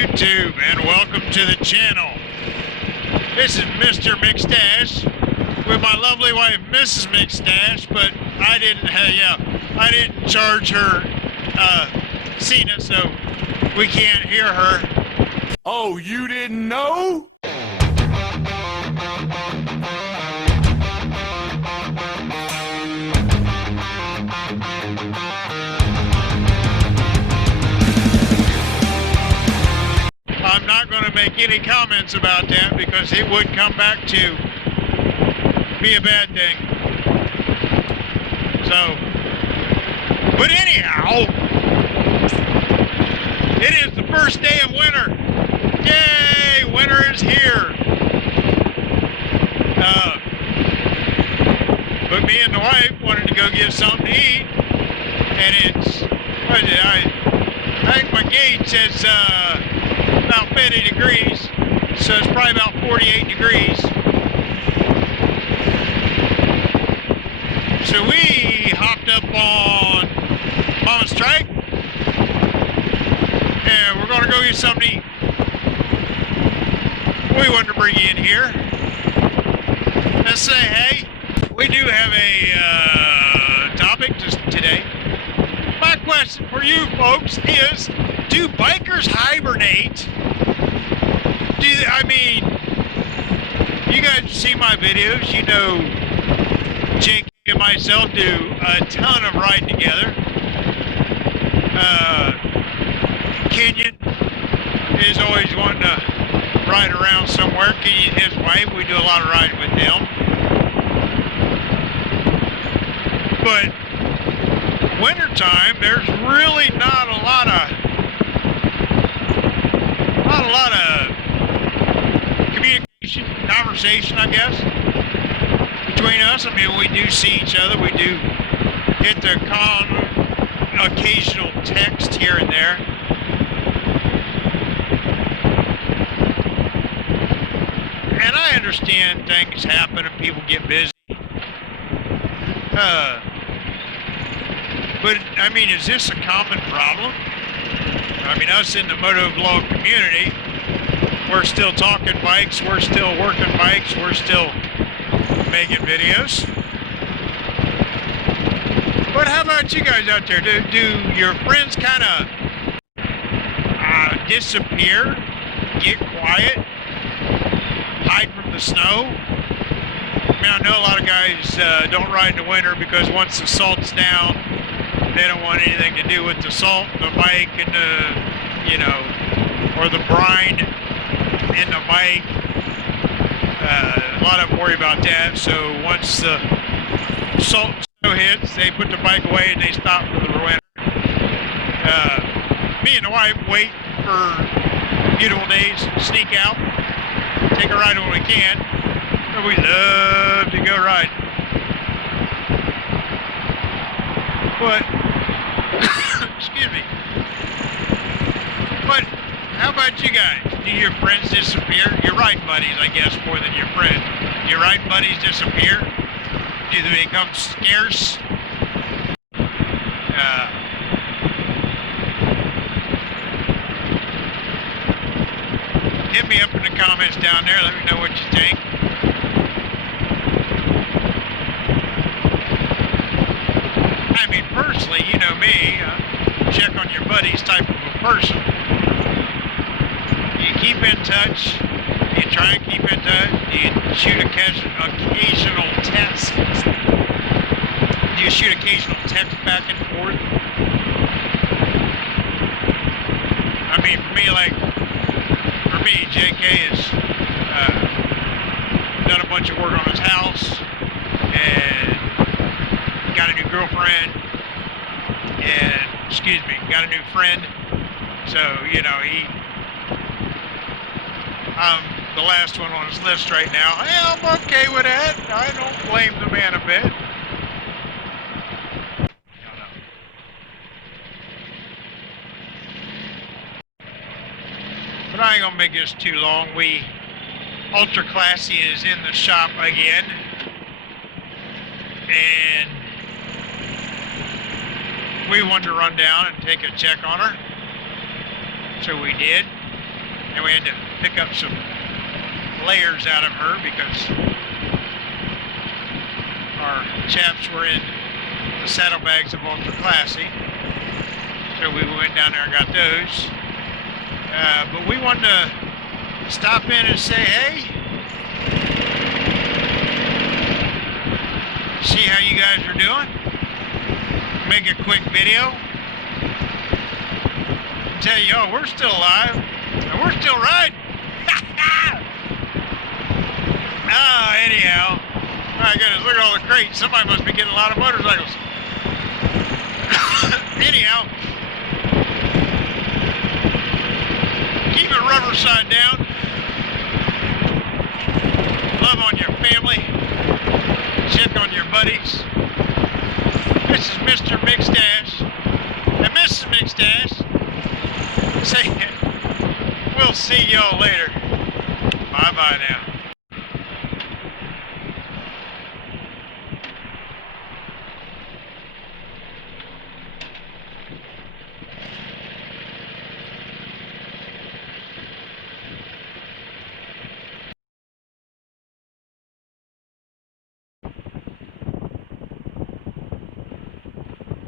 YouTube and welcome to the channel. This is Mr. McStache with my lovely wife, Mrs. McStache, but I didn't charge her Cena, so we can't hear her. Oh, you didn't know? I'm not going to make any comments about that because it would come back to be a bad thing. So, but anyhow, it is the first day of winter. Yay, winter is here. But me and the wife wanted to go get something to eat, and it's, what is it, I think my gauge says about 50 degrees, so it's probably about 48 degrees. So we hopped up on McStache, and we're going to go get something to eat. We wanted to bring you in here and say, hey, we do have a topic today. My question for you folks is, do bikers hibernate? You guys see my videos, you know Jake and myself do a ton of riding together. Kenyon is always wanting to ride around somewhere. Kenyon and his wife, we do a lot of riding with them. But wintertime, there's really not a lot of communication, conversation, I guess, between us. I mean, we do see each other. We do hit the occasional text here and there. And I understand things happen and people get busy. But, I mean, is this a common problem? I mean, us in the motovlog community, we're still talking bikes, we're still working bikes, we're still making videos. But how about you guys out there? Do your friends kind of disappear, get quiet, hide from the snow? I mean, I know a lot of guys don't ride in the winter because once the salt's down, they don't want anything to do with the salt, the bike, and or the brine in the bike. A lot of them worry about that. So once the salt snow hits, they put the bike away and they stop for the winter. Me and the wife wait for beautiful days, sneak out, take a ride when we can. And we love to go ride. But, excuse me. But, how about you guys? Do your friends disappear? Your ride buddies, I guess, more than your friends. Your ride buddies disappear? Do they become scarce? Hit me up in the comments down there. Let me know what you think. I mean, personally, you know me, check on your buddies type of a person. You keep in touch, you try and keep in touch, you shoot occasional texts, you shoot occasional texts back and forth. I mean, for me, JK has done a bunch of work on his house, and got a new girlfriend, and, got a new friend. So, I'm the last one on his list right now. Yeah, I'm okay with that. I don't blame the man a bit. But I ain't gonna make this too long. Ultra Classy is in the shop again. And we wanted to run down and take a check on her. So we did. And we had to pick up some layers out of her because our chaps were in the saddlebags of Ultra Classy. So we went down there and got those. But we wanted to stop in and say, hey, see how you guys are doing. Make a quick video. Tell y'all we're still alive and we're still riding. Anyhow, my goodness, look at all the crates. Somebody must be getting a lot of motorcycles. Anyhow, keep it rubber side down. Love on your family. Check on your buddies. This is Mr. McStache and Mrs. McStache saying we'll see y'all later. Bye-bye now.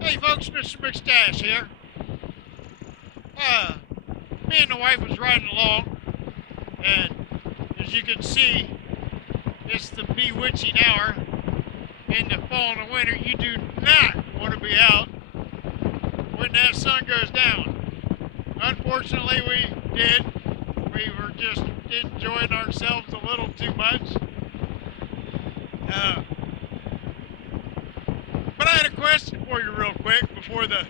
Hey folks, Mr. McStache here. Me and the wife was riding along, and as you can see, it's the bewitching hour. In the fall and the winter, you do not want to be out when that sun goes down. Unfortunately, we did. We were just enjoying ourselves a little too much. But I had a question for you real quick before the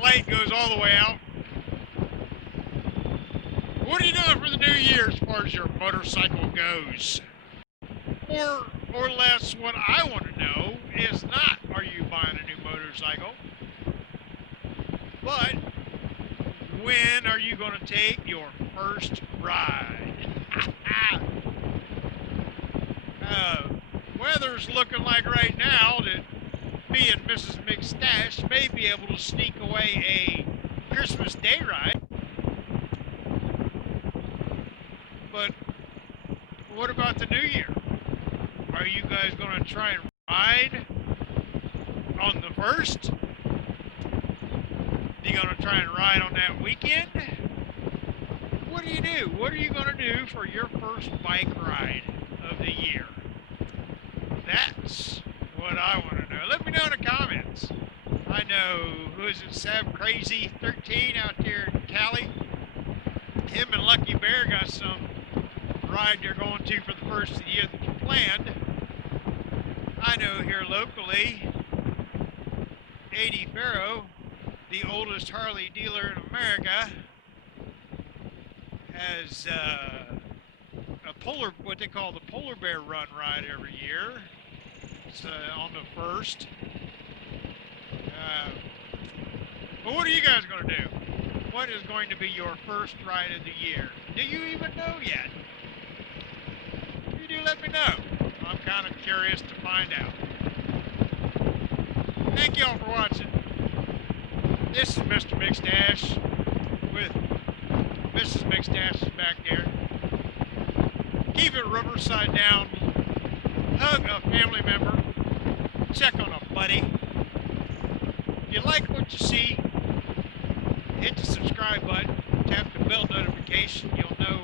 light goes all the way out. What are you doing for the new year as far as your motorcycle goes? More or less what I want to know is not are you buying a new motorcycle, but when are you going to take your first ride? Weather's looking like right now that me and Mrs. McStache may be able to sneak away a Christmas Day ride. But what about the new year? Are you guys going to try and ride on the 1st? Are you going to try and ride on that weekend? What do you do? What are you going to do for your first bike ride of the year? That's what I want to know. Let me know in the comments. I know, who is it, Sab Crazy 13 out there in Cali? Him and Lucky Bear got some ride they're going to for the first of the year that's planned. I know here locally, 80 Faro, the oldest Harley dealer in America, has what they call the Polar Bear Run ride every year. It's on the 1st. But what are you guys going to do? What is going to be your first ride of the year? Do you even know yet? If you do, let me know. I'm kind of curious to find out. Thank you all for watching. This is Mr. McStache with Mrs. McStache back there. Keep it rubber side down. Hug a family member. Check on a buddy. If you like what you see, hit the subscribe button. Tap the bell notification. You'll know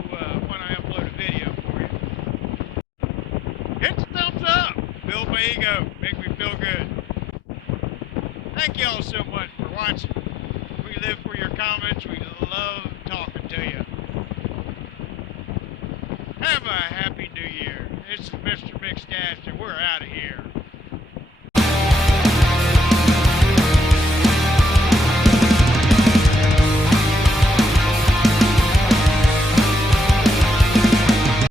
when I upload a video for you. Hit the thumbs up. Build my ego. Make me feel good. Thank you all so much for watching. We live for your comments. We love talking to you. Have a happy new year. This is Mr. McStache, and we're out of here.